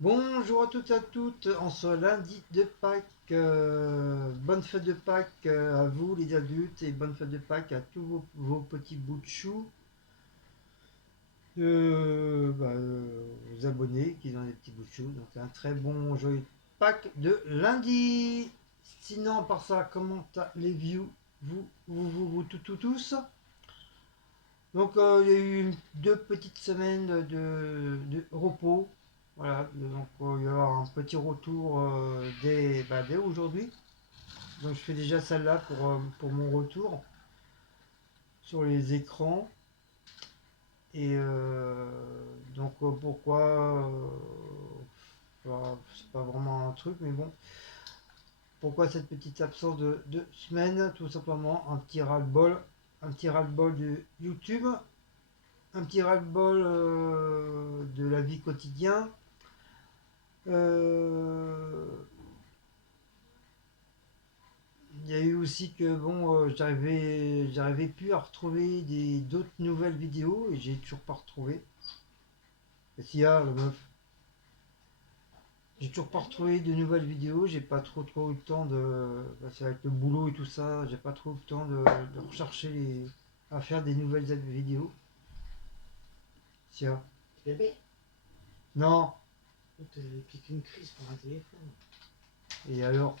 Bonjour à toutes et à toutes, en ce lundi de Pâques, bonne fête de Pâques à vous les adultes et bonne fête de Pâques à tous vos petits bouts de chou, aux abonnés qui ont des petits bouts de chou. Donc un très bon joyeux Pâques de lundi. Sinon, à part ça, comment les views, tous. Donc il y a eu deux petites semaines de repos. Voilà, donc il y aura un petit retour dès aujourd'hui. Donc je fais déjà celle-là pour mon retour sur les écrans. Et pourquoi c'est pas vraiment un truc, mais bon. Pourquoi cette petite absence de semaine? Tout simplement un petit ras-le-bol de YouTube, un petit ras-le-bol de la vie quotidienne. Euh, Il y a eu aussi que bon, j'arrivais plus à retrouver d'autres nouvelles vidéos et j'ai toujours pas retrouvé. Qu'est-ce qu'il y a, la meuf? J'ai toujours pas retrouvé de nouvelles vidéos, j'ai pas trop eu le temps de. C'est avec le boulot et tout ça, j'ai pas trop eu le temps de rechercher à faire des nouvelles vidéos. Tiens. Bébé, Non. t'as piqué une crise pour un téléphone. Et alors?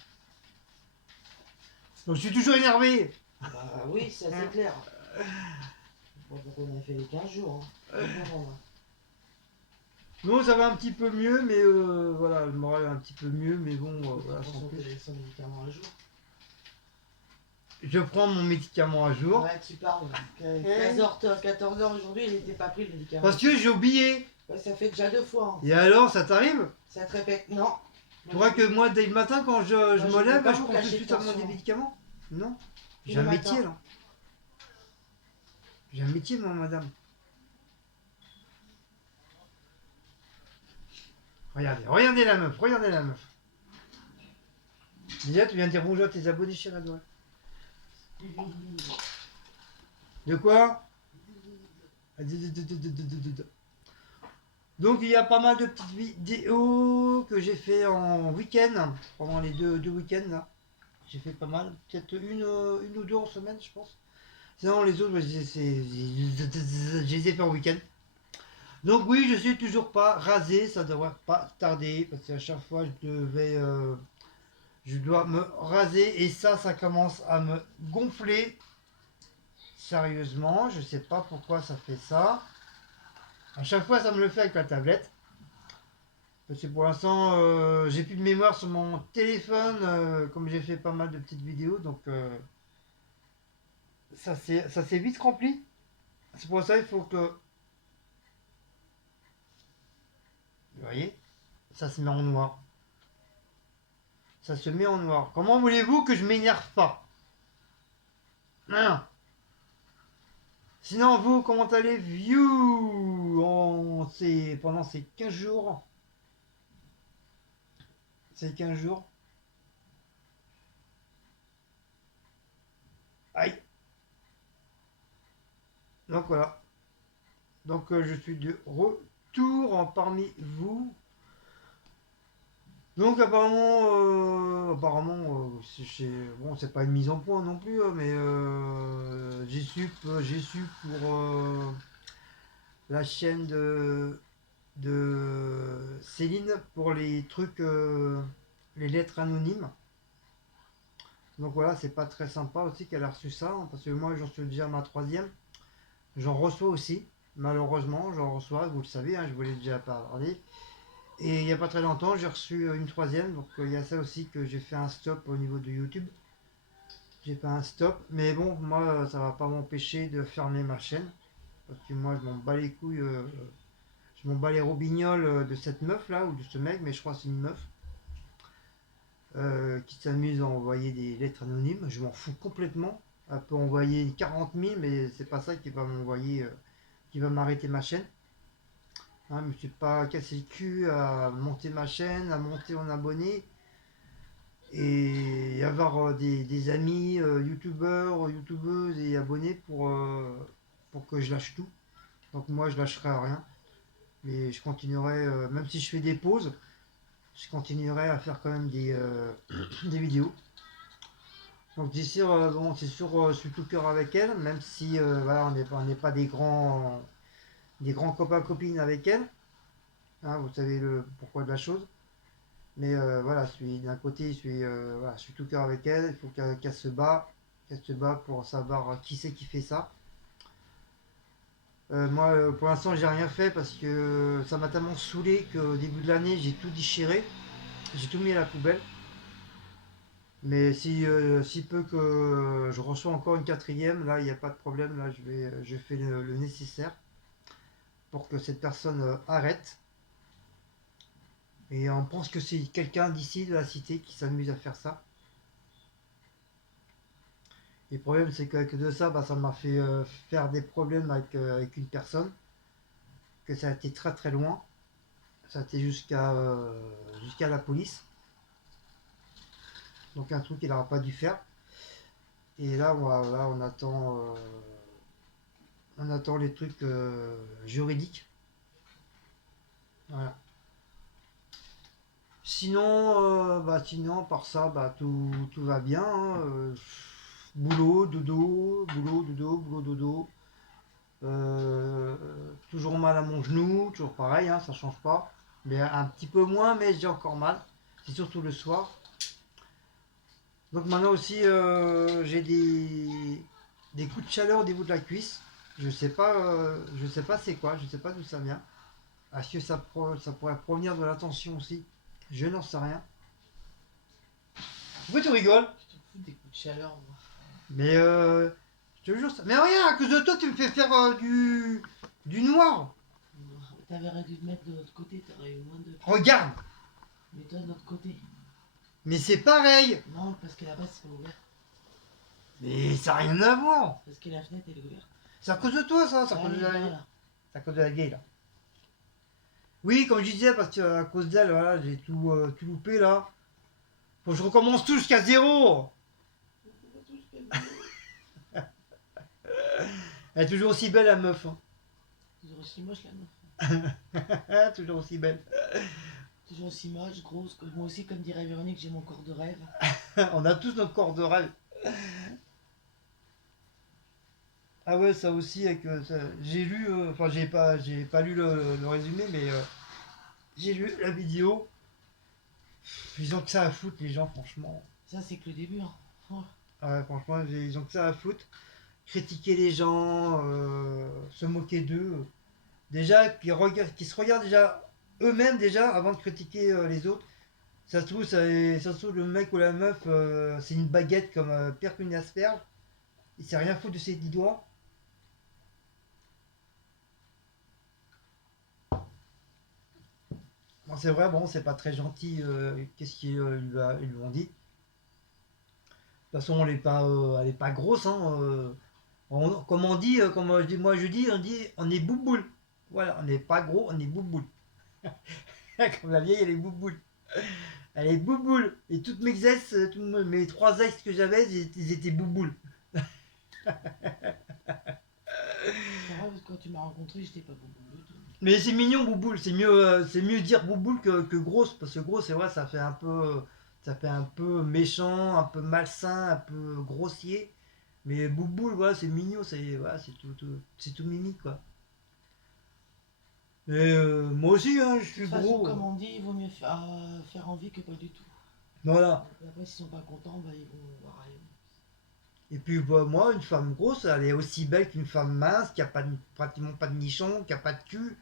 Donc je suis toujours énervé. Bah oui, ça c'est clair. Bon, donc on a fait les 15 jours. Hein. Bon, Non, ça va un petit peu mieux, mais voilà, le moral est un petit peu mieux, mais bon, voilà, sans plus. son médicament à jour. Je prends mon médicament à jour. Ouais, tu parles. 14h, 14h aujourd'hui, il n'était pas pris le médicament. Parce que j'ai oublié. Ouais, ça fait déjà 2 fois. Hein. Et alors, ça t'arrive? Ça te répète. Non. Tu crois que moi, dès le matin, quand je me lève, pas je vous prends tout de cacher suite de à mon tension. médicament? Non. Puis J'ai un le métier, matin. là. J'ai un métier, moi, madame. Regardez la meuf, regardez la meuf. Déjà, tu viens de dire bonjour à tes abonnés chez Radouin. De quoi? Donc il y a pas mal de petites vidéos que j'ai fait en week-end, pendant les deux week-ends là. J'ai fait pas mal, peut-être une ou deux en semaine je pense. Sinon les autres, je les ai fait en week-end. Donc oui, je suis toujours pas rasé, ça devrait pas tarder, parce qu'à chaque fois je dois me raser et ça commence à me gonfler. Sérieusement, je sais pas pourquoi ça fait ça. À chaque fois ça me le fait avec la tablette. Parce que pour l'instant, j'ai plus de mémoire sur mon téléphone, comme j'ai fait pas mal de petites vidéos, donc ça s'est vite rempli. C'est pour ça qu'il faut que. Vous voyez, ça se met en noir. Ça se met en noir. Comment voulez-vous que je m'énerve pas? Non. Sinon, vous, comment allez view pendant ces 15 jours? Ces 15 jours. Aïe. Donc voilà. Donc je suis de retour parmi vous. Donc apparemment, bon, c'est pas une mise en point non plus, hein, mais j'ai su pour la chaîne de Céline pour les trucs, les lettres anonymes. Donc voilà, c'est pas très sympa aussi qu'elle a reçu ça, hein, parce que moi j'en suis déjà à ma troisième. J'en reçois aussi, malheureusement, j'en reçois, vous le savez, hein, je vous l'ai déjà parlé. Et il n'y a pas très longtemps, j'ai reçu une troisième, donc il y a ça aussi que j'ai fait un stop au niveau de YouTube. J'ai fait un stop, mais bon, moi ça va pas m'empêcher de fermer ma chaîne, parce que moi je m'en bats les couilles, je m'en bats les robignoles de cette meuf là, ou de ce mec, mais je crois que c'est une meuf, qui s'amuse à envoyer des lettres anonymes. Je m'en fous complètement. Elle peut envoyer 40 000, mais c'est pas ça qui va m'envoyer, qui va m'arrêter ma chaîne. Hein, je me suis pas cassé le cul à monter ma chaîne, à monter en abonnés et avoir des amis youtubeurs, youtubeuses et abonnés pour que je lâche tout. Donc moi je lâcherai rien. Mais je continuerai, même si je fais des pauses. je continuerai à faire quand même des vidéos. Donc d'ici, bon, c'est sûr, je suis tout cœur avec elle, même si voilà, on n'est pas des grands copains copines avec elle. Hein, vous savez le pourquoi de la chose. Mais voilà, d'un côté, voilà, je suis tout cœur avec elle. Il faut qu'elle se bat pour savoir qui c'est qui fait ça. Moi, pour l'instant, j'ai rien fait parce que ça m'a tellement saoulé qu'au début de l'année, j'ai tout déchiré, j'ai tout mis à la poubelle. Mais si peu que je reçois encore une quatrième, là, il n'y a pas de problème. Là, je fais le nécessaire pour que cette personne arrête. Et on pense que c'est quelqu'un d'ici, de la cité, qui s'amuse à faire ça. Et le problème, c'est qu'avec de ça, bah, ça m'a fait faire des problèmes avec une personne, que ça a été très très loin. Ça a été jusqu'à la police. Donc un truc qu'il n'aura pas dû faire. Et là, voilà, on attend les trucs juridiques. Voilà. Sinon, par ça, bah, tout va bien. Hein. Boulot, dodo, boulot, dodo, boulot, dodo. Toujours mal à mon genou, toujours pareil, hein, ça change pas. Mais un petit peu moins, mais j'ai encore mal. C'est surtout le soir. Donc maintenant aussi, j'ai des coups de chaleur au niveau de la cuisse. Je sais pas c'est quoi, je sais pas d'où ça vient. Est-ce que ça pourrait provenir de la tension aussi? Je n'en sais rien. Pourquoi tu rigoles? Je te fous des coups de chaleur, moi. Mais je te jure, mais rien, à cause de toi, tu me fais faire du noir. T'avais dû te mettre de l'autre côté, t'aurais eu moins de. Regarde, Mets-toi de l'autre côté. mais c'est pareil. Non, parce que là-bas c'est pas ouvert. Mais ça n'a rien à voir. Parce que la fenêtre elle est ouverte. C'est à cause de toi, ça. C'est à Ah cause oui, de la, voilà. c'est à cause de la vieille, là. Oui, comme je disais, parce qu'à cause d'elle, voilà, j'ai tout loupé, là. Faut que je recommence tout jusqu'à zéro. Elle est toujours aussi belle, la meuf. Hein. Toujours aussi moche la meuf. Toujours aussi belle. Toujours aussi moche, grosse. Moi aussi, comme dirait Véronique, j'ai mon corps de rêve. On a tous notre corps de rêve. Ah ouais, ça aussi, j'ai lu, enfin j'ai pas lu le résumé, mais j'ai lu la vidéo. Ils ont que ça à foutre, les gens, franchement. Ça, c'est que le début. Hein. Oh. Ah ouais, franchement, ils ont que ça à foutre. Critiquer les gens, se moquer d'eux. Déjà, qui se regardent déjà eux-mêmes déjà avant de critiquer les autres. Ça se trouve, le mec ou la meuf, c'est une baguette comme pire qu'une asperge. Il sait rien foutre de ses 10 doigts. Bon, c'est vrai, bon, c'est pas très gentil. Qu'est-ce qu'ils ils lui ont dit? De toute façon, elle est pas grosse. Hein, comme on dit, moi je dis, on est bouboule. Voilà, on n'est pas gros, on est bouboule. Comme la vieille, elle est bouboule. Elle est bouboule. Et toutes mes ex, mes trois ex que j'avais, ils étaient bouboules. C'est vrai, parce que quand tu m'as rencontré, j'étais pas beaucoup du tout. Mais c'est mignon, bouboule. C'est mieux dire bouboule que grosse. Parce que grosse, c'est vrai, ça fait un peu méchant, un peu malsain, un peu grossier. Mais bouboule, voilà, c'est mignon, voilà, c'est tout mimi, quoi. Et moi aussi, hein, je De suis toute façon, gros. comme on dit, il vaut mieux faire envie que pas du tout. Voilà. Et après, s'ils sont pas contents, bah, ils vont voir ailleurs. Et puis bah, moi, une femme grosse, elle est aussi belle qu'une femme mince, qui a pratiquement pas de nichon, qui a pas de cul.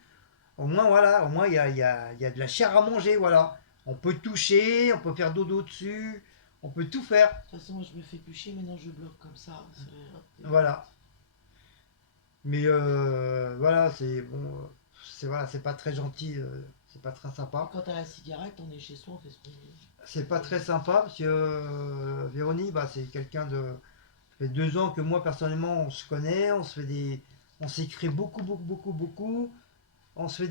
Au moins, voilà, au moins, il y a de la chair à manger, voilà. On peut toucher, on peut faire dodo dessus, on peut tout faire. De toute façon, je me fais plus chier, maintenant je bloque comme ça. Voilà. Mais voilà, c'est bon, voilà, c'est pas très gentil, c'est pas très sympa. Quand t'as la cigarette, on est chez soi, on fait ce qu'on veut. C'est pas très sympa parce que Véronique, bah, c'est quelqu'un de. Ça fait 2 ans que moi personnellement on se connaît, on s'écrit beaucoup, beaucoup, beaucoup, beaucoup. On se fait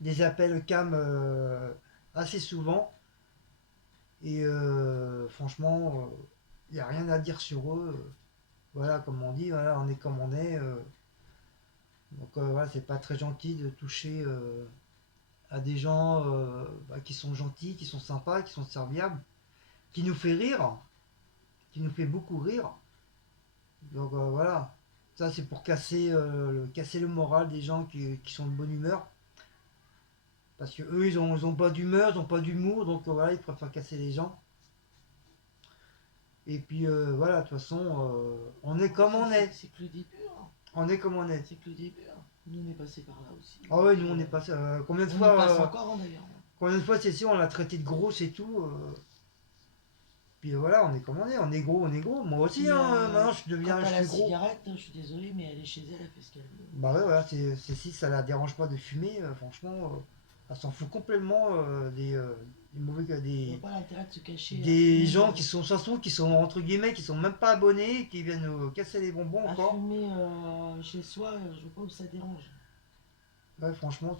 des appels cam assez souvent. Et franchement, il n'y a rien à dire sur eux. Voilà, comme on dit, voilà, on est comme on est. Donc voilà, c'est pas très gentil de toucher. à des gens qui sont gentils, qui sont sympas, qui sont serviables, qui nous fait rire, qui nous fait beaucoup rire. Donc voilà, ça c'est pour casser le moral des gens qui sont de bonne humeur. Parce que eux ils ont pas d'humeur, ils ont pas d'humour, donc voilà, ils préfèrent casser les gens. Et puis voilà, de toute façon, on est comme on est. C'est que le début, hein. On est comme on est. C'est que le début, hein. Nous, on est passé par là aussi. Ah ouais, nous on est passé. Combien de On y fois passe encore, hein, d'ailleurs. combien de fois c'est sûr, on l'a traité de grosse et tout. Puis voilà, on est comme on est. On est gros, on est gros. Moi aussi, Mais, hein, maintenant je Quant à je la suis gros. cigarette, je suis désolé, mais elle est chez elle, elle fait ce qu'elle veut. Bah ouais, voilà, si ça la dérange pas de fumer, franchement, elle s'en fout complètement des mauvais, Il n'y a des, pas l'intérêt de se cacher. des gens qui sont, ça se trouve, qui sont entre guillemets, qui sont même pas abonnés, qui viennent nous casser les bonbons À encore. fumer chez soi, je vois pas où ça dérange. Ouais, franchement,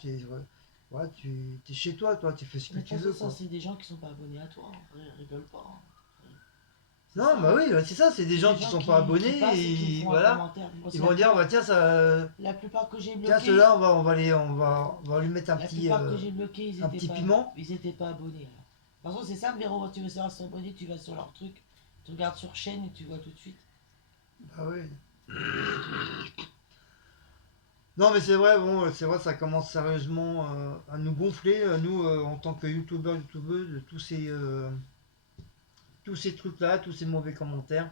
ouais, tu es chez toi, tu fais ce que Mais de tu toute veux, façon, quoi. ça, c'est des gens qui sont pas abonnés à toi. Hein. Rigole pas. Hein. C'est Non, ça, bah hein. oui, c'est ça, c'est des gens qui sont pas abonnés passent et qui et font un voilà. commentaire. Bon, c'est Ils vont dire, bah tiens, la plupart que j'ai tiens, bloqués, ceux-là, on va lui mettre un la petit, plupart que j'ai bloqués, ils un étaient petit pas, piment. ils étaient pas abonnés. Alors. De toute façon, c'est simple, Véro, tu veux savoir si ils sont abonnés, tu vas sur leur truc, tu regardes sur chaîne et tu vois tout de suite. Bah oui. Non, mais c'est vrai, bon, c'est vrai, ça commence sérieusement à nous gonfler, nous, en tant que youtubeurs, youtubeuses, de tous ces trucs-là, tous ces mauvais commentaires.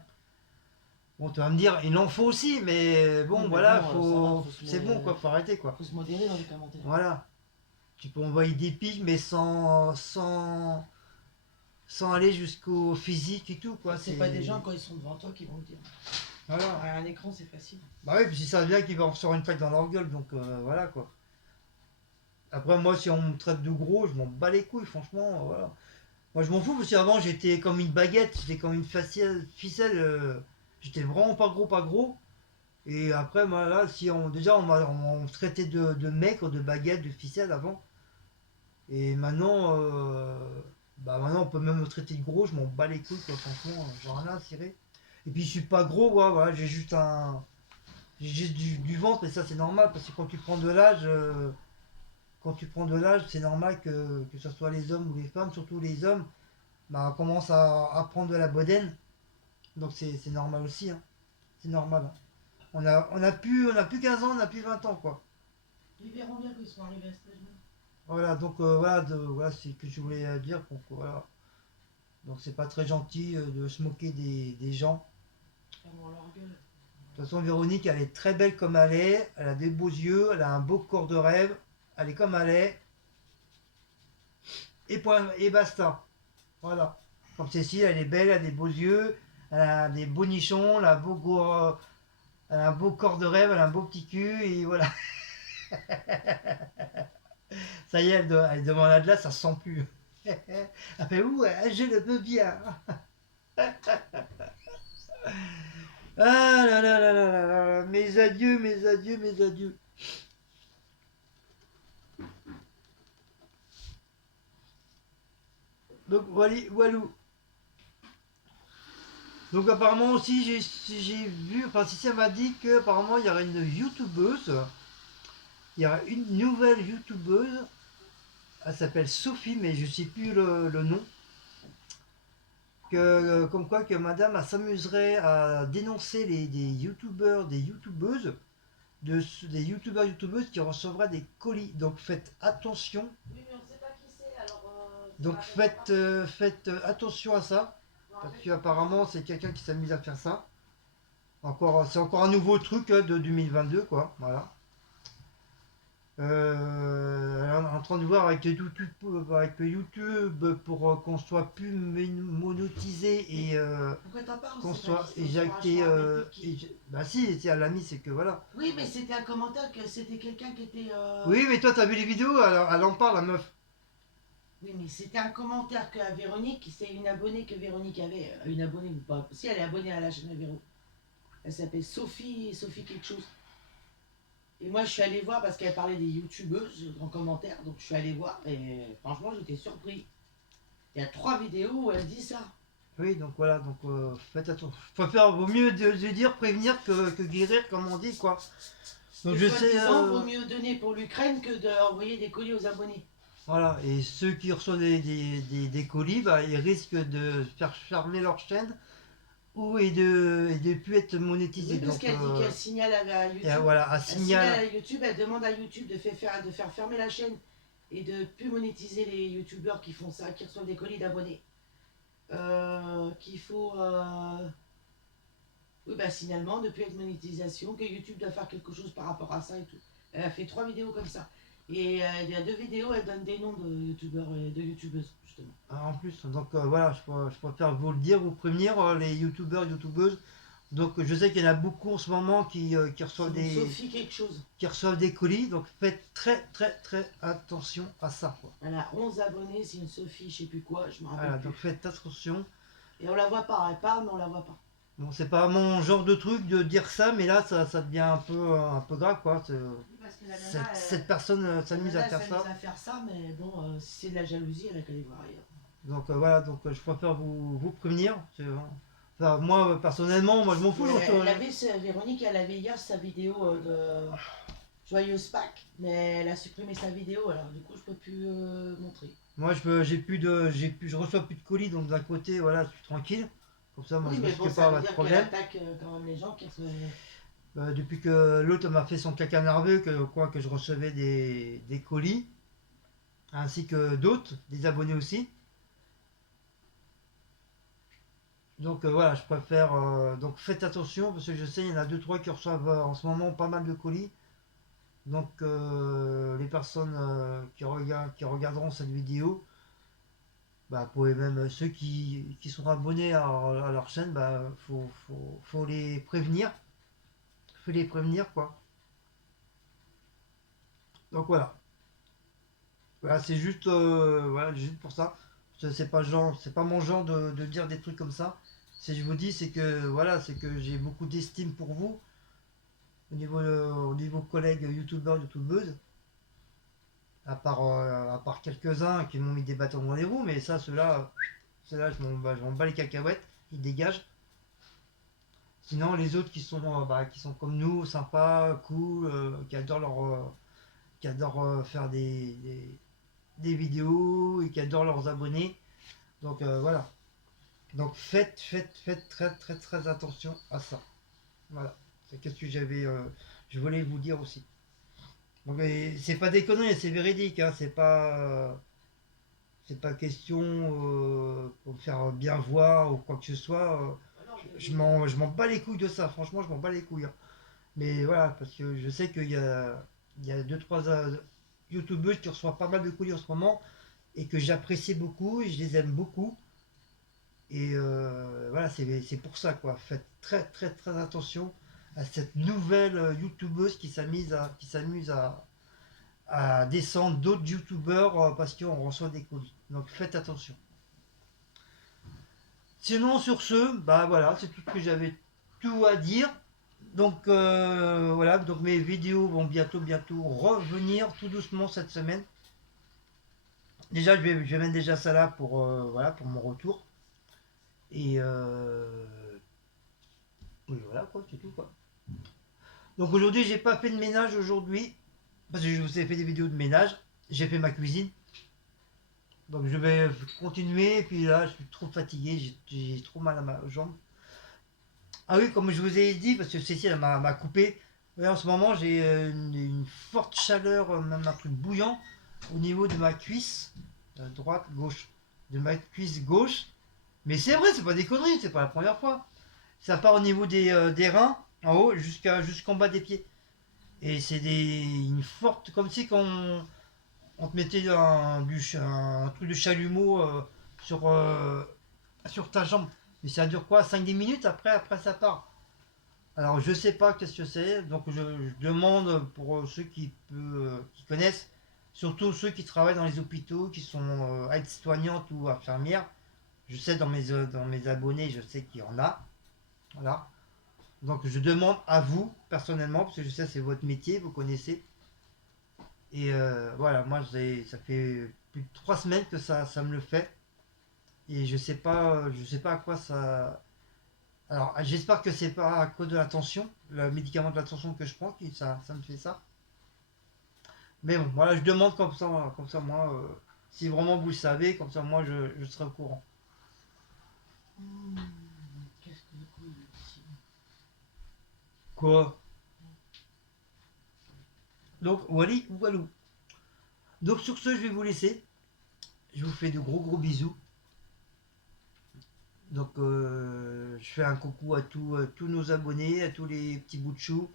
Bon, tu vas me dire, il en faut aussi, mais bon, Oui, mais voilà, bon, ça va, faut se c'est bon, quoi, faut arrêter, quoi. Faut se modérer dans les commentaires. Voilà. Tu peux envoyer des pics, mais sans aller jusqu'au physique et tout, quoi. C'est pas des gens, quand ils sont devant toi, qui vont te dire. Voilà. À un écran, c'est facile. Bah oui, puis si ça vient qu'ils vont recevoir une claque dans leur gueule, donc voilà, quoi. Après, moi, si on me traite de gros, je m'en bats les couilles, franchement, voilà. Moi, je m'en fous, parce qu'avant, j'étais comme une baguette, j'étais comme une ficelle, j'étais vraiment pas gros, pas gros. Et après, moi, là, si on, déjà, on me traitait de maigre, de baguette, de ficelle avant. Et maintenant, maintenant, on peut même me traiter de gros, je m'en bats les couilles, quoi, franchement, j'ai rien à cirer. Et puis, je suis pas gros, ouais, voilà, j'ai juste du ventre, et ça, c'est normal, parce que quand tu prends de l'âge, c'est normal que ce soit les hommes ou les femmes, surtout les hommes, bah, on commence à prendre de la bedaine. Donc c'est normal aussi, hein. C'est normal, hein. On a plus 15 ans, on a plus 20 ans, quoi. Ils verront bien qu'ils sont arrivés à cet âge-là. Voilà, donc voilà, c'est ce que je voulais dire. Donc voilà. Donc c'est pas très gentil de se moquer des gens. Fermons leur gueule. De toute façon, Véronique, elle est très belle comme elle est. Elle a des beaux yeux, elle a un beau corps de rêve. Elle est comme elle est. Et point, et basta. Voilà. Comme Cécile, elle est belle, elle a des beaux yeux, elle a des beaux nichons, elle a un beau corps de rêve, elle a un beau petit cul, et voilà. Ça y est, elle demande à de là, ça se sent plus. Elle fait ouh, je le veux bien. Ah là là là là là là, mes adieux, mes adieux, mes adieux. Donc voilà, walou. Donc apparemment aussi j'ai vu, enfin si ça m'a dit que apparemment il y aurait une youtubeuse, il y aurait une nouvelle youtubeuse, elle s'appelle Sophie mais je sais plus le nom, que comme quoi que madame elle s'amuserait à dénoncer des youtubeurs, des youtubeuses, des youtubeurs youtubeuses qui recevraient des colis. Donc faites attention. Oui, mais on sait pas qui c'est, alors. Donc faites attention à ça. Parce qu'apparemment c'est quelqu'un qui s'amuse à faire ça. C'est encore un nouveau truc de 2022 quoi. Voilà. Elle est en train de voir avec YouTube pour qu'on soit plus monétisé et Pourquoi t'en parles? qu'on C'est pas soit qui c'est, éjecté. sur un chemin athlétique. Bah si, elle l'a mis, c'est que voilà. Oui, mais c'était un commentaire que c'était quelqu'un qui était. Oui, mais toi t'as vu les vidéos, alors elle en parle la meuf. Oui, mais c'était un commentaire que Véronique, c'est une abonnée que Véronique avait. Une abonnée ou pas. Si elle est abonnée à la chaîne de Véro. Elle s'appelle Sophie quelque chose. Et moi je suis allée voir parce qu'elle parlait des youtubeuses en commentaire. Donc je suis allée voir et franchement j'étais surpris. Il y a 3 vidéos où elle dit ça. Oui, donc voilà, donc faites attention. Vaut mieux de dire prévenir que guérir, comme on dit, quoi. Donc Et je sais. soi-disant, vaut mieux donner pour l'Ukraine que d'envoyer des colis aux abonnés. Voilà, et ceux qui reçoivent des colis, bah, ils risquent de faire fermer leur chaîne ou et de plus être Oui, monétisés. parce Donc, qu'elle dit qu'elle signale à et YouTube. voilà, un Elle signale signal. à YouTube, elle demande à YouTube de faire fermer la chaîne et de plus monétiser les YouTubeurs qui font ça, qui reçoivent des colis d'abonnés. Qu'il faut. Oui, bah, signalement, de plus être monétisation, que YouTube doit faire quelque chose par rapport à ça et tout. Elle a fait 3 vidéos comme ça. Et il y a 2 vidéos, elle donne des noms de YouTubeurs et de YouTubeuses, justement. En plus, donc voilà, je préfère vous le dire, vous prévenir, les youtubeurs, youtubeuses. Donc je sais qu'il y en a beaucoup en ce moment C'est une Sophie quelque chose. qui reçoivent des colis, donc faites très très très attention à ça, quoi. Elle a 11 abonnés, c'est une Sophie, je sais plus quoi, je me rappelle Voilà, plus. donc faites attention. Et on la voit pas, elle parle, mais on la voit pas. Bon, c'est pas mon genre de truc de dire ça, mais là ça devient un peu grave, quoi. Parce que la nana, Cette personne s'amuse à faire s'amuse ça. à faire ça, mais bon, si c'est de la jalousie, elle a qu'à aller voir ailleurs. Donc voilà, donc je préfère vous prévenir. Enfin, moi personnellement, moi je m'en fous. Elle avait, Véronique, elle avait hier sa vidéo de Joyeuse Pâques, mais elle a supprimé sa vidéo, alors du coup, je peux plus montrer. Moi je reçois plus de colis, donc d'un côté, voilà, je suis tranquille. Comme ça, moi Oui, je mais risque bon, pas ça veut avoir de dire qu'elle problème. attaque quand même les gens qui reçoivent. Depuis que l'autre m'a fait son caca nerveux, que je recevais des colis, ainsi que d'autres, des abonnés aussi. Donc voilà, je préfère. Donc faites attention, parce que je sais, il y en a deux, trois qui reçoivent en ce moment pas mal de colis. Donc les personnes qui regarderont cette vidéo, bah, vous pouvez même, ceux qui sont abonnés à leur chaîne, bah, faut les prévenir. Faut les prévenir, quoi. Donc voilà. Voilà, c'est juste, voilà, juste pour ça. C'est pas mon genre de dire des trucs comme ça. Si je vous dis, c'est que voilà, c'est que j'ai beaucoup d'estime pour vous au niveau collègues youtubeurs, youtubeuses. À part quelques-uns qui m'ont mis des bâtons dans les roues, mais ça, ceux-là, je m'en bats les cacahuètes, ils dégagent. Sinon, les autres qui sont comme nous, sympas, cool, qui adorent faire des vidéos et qui adorent leurs abonnés. Donc voilà. Donc faites très très très attention à ça. Voilà. C'est ce que je voulais vous dire aussi. Donc c'est pas des conneries, c'est véridique. Hein, c'est pas question pour me faire bien voir ou quoi que ce soit. Je m'en bats les couilles de ça. Franchement, je m'en bats les couilles. Hein. Mais voilà, parce que je sais il y a deux trois youtubeuses qui reçoivent pas mal de colis en ce moment et que j'apprécie beaucoup et je les aime beaucoup. Et voilà, c'est pour ça, quoi. Faites très très très attention à cette nouvelle youtubeuse qui s'amuse à descendre d'autres youtubeurs parce qu'on reçoit des colis. Donc faites attention. Sinon, sur ce, bah voilà, c'est tout ce que j'avais tout à dire. Donc voilà, donc mes vidéos vont bientôt revenir tout doucement cette semaine. Déjà, je vais mettre déjà ça là pour voilà pour mon retour. Et oui, voilà quoi, c'est tout quoi. Donc aujourd'hui, j'ai pas fait de ménage aujourd'hui parce que je vous ai fait des vidéos de ménage. J'ai fait ma cuisine. Donc je vais continuer. Et puis là, je suis trop fatigué. J'ai trop mal à ma jambe. Ah oui, comme je vous ai dit, parce que Cécile m'a coupé. Ouais, en ce moment, j'ai une forte chaleur, même un truc bouillant au niveau de ma cuisse droite, gauche, de ma cuisse gauche. Mais c'est vrai, c'est pas des conneries, c'est pas la première fois. Ça part au niveau des reins, en haut, jusqu'en bas des pieds. Et c'est une forte, comme si on te mettait un truc de chalumeau sur, sur ta jambe. Mais ça dure quoi 5 10 minutes après ça part. Alors je sais pas qu'est-ce que c'est, donc je demande pour ceux qui connaissent, surtout ceux qui travaillent dans les hôpitaux, qui sont aides-soignantes ou infirmières. Je sais dans mes abonnés, je sais qu'il y en a. Voilà. Donc je demande à vous personnellement, parce que je sais que c'est votre métier, vous connaissez. Et voilà, moi ça fait plus de 3 semaines que ça me le fait. Et je sais pas à quoi ça. Alors j'espère que c'est pas à cause de la tension, le médicament de la tension que je prends, ça me fait ça. Mais bon, voilà, je demande comme ça moi, si vraiment vous le savez, comme ça moi je serai au courant. Hmm, qu'est-ce que le coup ici. Quoi? Donc, Wally ou Walou. Donc sur ce, je vais vous laisser. Je vous fais de gros bisous. Donc, je fais un coucou à tous nos abonnés, à tous les petits bouts de chou.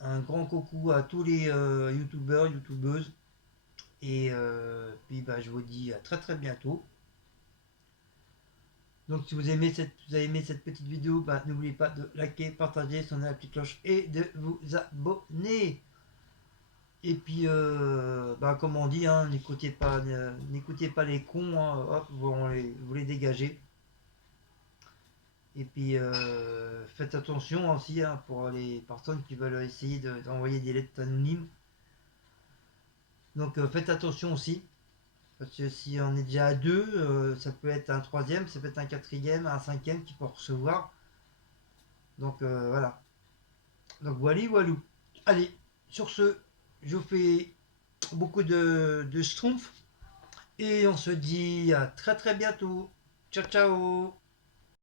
Un grand coucou à tous les youtubeurs, youtubeuses. Et puis, bah, je vous dis à très bientôt. Donc, si vous avez aimé cette petite vidéo, bah, n'oubliez pas de liker, partager, sonner la petite cloche et de vous abonner. Et puis, bah, comme on dit, hein, n'écoutez pas les cons, hein, hop, vous les dégagez. Et puis faites attention aussi, hein, pour les personnes qui veulent essayer d'envoyer des lettres anonymes. Donc faites attention aussi. Parce que si on est déjà à deux, ça peut être un troisième, ça peut être un quatrième, un cinquième qui peut recevoir. Donc voilà. Donc voilà, walou. Allez, sur ce, je vous fais beaucoup de schtroumpfs. Et on se dit à très bientôt. Ciao ciao.